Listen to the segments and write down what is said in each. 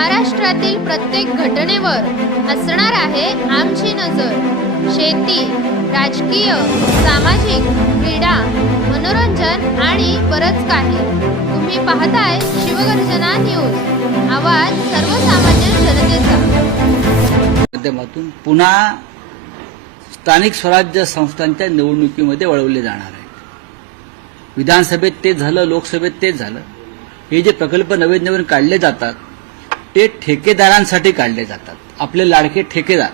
महाराष्ट्रातील प्रत्येक घटनेवर असणार आहे आमची नजर। शेती, राजकीय, सामाजिक, क्रीडा, मनोरंजन आणि बरंच काही। तुम्ही पाहताय शिवगर्जना न्यूज, आवाज सर्वसामान्य जनतेचा। माध्यमातून पुन्हा स्थानिक स्वराज्य संस्थांच्या निवडणुकीमध्ये वळवले जाणार आहेत। विधानसभेत ते झालं, लोकसभेत ते झालं। हे जे प्रकल्प नवीन नवीन काढले जातात ते ठेकेदारांसाठी काढले जातात, आपले लाडके ठेकेदार,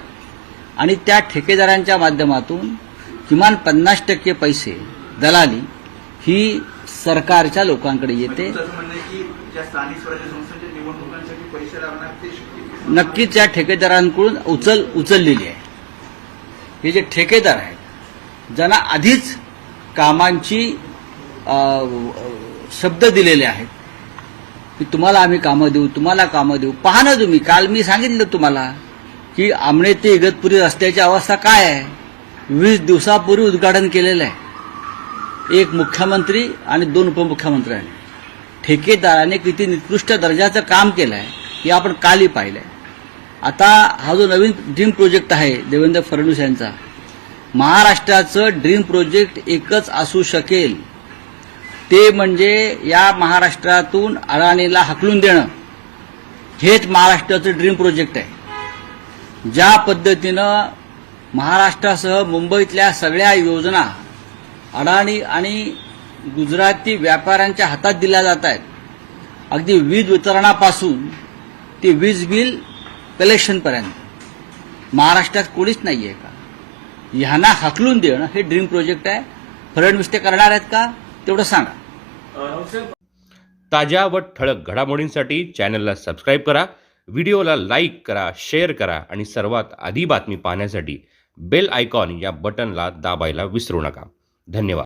आणि त्या ठेकेदारांच्या माध्यमातून किमान 50% पैसे दलाली ही सरकारच्या लोकांकडे येते। नक्कीच त्या ठेकेदारांकडून उचललेली आहे। हे जे ठेकेदार आहेत ज्यांना आधीच कामांची शब्द दिलेले आहेत की तुम्हाला आम्ही कामं देऊ, तुम्हाला कामं देऊ। पहा ना तुम्ही, काल मी सांगितलं तुम्हाला की आमणे ते इगतपुरी रस्त्याची अवस्था काय आहे। 20 दिवसापूर्वी उद्घाटन केलेलं आहे, एक मुख्यमंत्री आणि 2 उपमुख्यमंत्र्यांनी। ठेकेदाराने किती निकृष्ट दर्जाचं काम केलं आहे हे आपण कालही पाहिलं आहे। आता हा जो नवीन ड्रीम प्रोजेक्ट आहे देवेंद्र फडणवीस यांचा, महाराष्ट्राचं ड्रीम प्रोजेक्ट एकच असू शकेल, ते म्हणजे या महाराष्ट्रातून अडाणीला हाकलून देणं। हेच महाराष्ट्राचं ड्रीम प्रोजेक्ट आहे। ज्या पद्धतीनं महाराष्ट्रासह मुंबईतल्या सगळ्या योजना अडाणी आणि गुजराती व्यापाऱ्यांच्या हातात दिल्या जात आहेत, अगदी वीज वितरणापासून ते वीज बिल कलेक्शनपर्यंत, महाराष्ट्रात कोणीच नाहीये का? ह्यांना हाकलून देणं हे ड्रीम प्रोजेक्ट आहे। फडणवीस ते करणार आहेत का तेवढं सांगा। ताज्या व ठळक घडामोडींसाठी चॅनलला सबस्क्राईब करा, व्हिडिओला लाईक करा, शेअर करा आणि सर्वात आधी बातमी पाहण्यासाठी बेल आयकॉन या बटनला दाबायला विसरू नका। धन्यवाद।